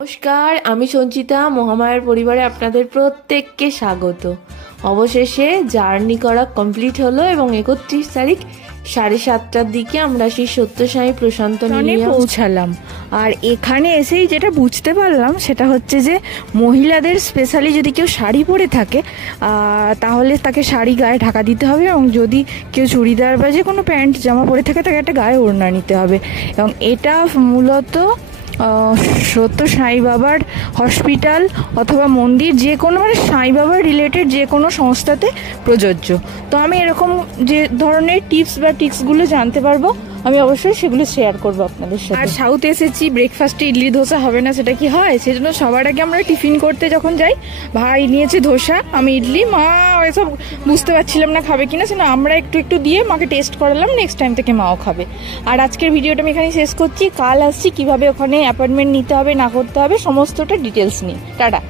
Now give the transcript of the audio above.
নমস্কার, আমি সঞ্চিতা। মহামায়ার পরিবারে আপনাদের প্রত্যেককে স্বাগত। অবশেষে জার্নি করা কমপ্লিট হলো এবং 31 তারিখ 7:30টার দিকে আমরা সেই সত্যসাই প্রশান্ত নিয়ে পৌঁছালাম। আর এখানে এসেই যেটা বুঝতে পারলাম সেটা হচ্ছে যে মহিলাদের স্পেশালি যদি কেউ শাড়ি পরে থাকে তাহলে তাকে শাড়ি গায়ে ঢাকা দিতে হবে, এবং যদি কেউ চুড়িদার বা যে কোনো প্যান্ট জামা পরে থাকে তাকে একটা গায়ে ওড়না নিতে হবে। এবং এটা মূলত সত্য সাই বাবার হসপিটাল অথবা মন্দির, যে কোনো মানে সাই বাবার রিলেটেড যে কোনো সংস্থাতে প্রযোজ্য। তো আমি এরকম যে ধরনের টিপস বা ট্রিক্সগুলো জানতে পারবো, আমি অবশ্যই সেগুলো শেয়ার করবো আপনাদের সাথে। আর সাউথ এসেছি, ব্রেকফাস্টে ইডলি ধোসা হবে না সেটা কি হয়? সেজন্য সবার আগে আমরা টিফিন করতে যখন যাই, ভাই নিয়েছে ধোসা, আমি ইডলি, মা এসব বুঝতে পারছিলাম না খাবে কিনা, সেটা আমরা একটু একটু দিয়ে মাকে টেস্ট করালাম, নেক্সট টাইম থেকে মাও খাবে। আর আজকের ভিডিওটা আমি এখানে শেষ করছি। কাল আসছি, কিভাবে ওখানে অ্যাপয়েন্টমেন্ট নিতে হবে না করতে হবে সমস্তটা ডিটেলস নিয়ে। টাটা।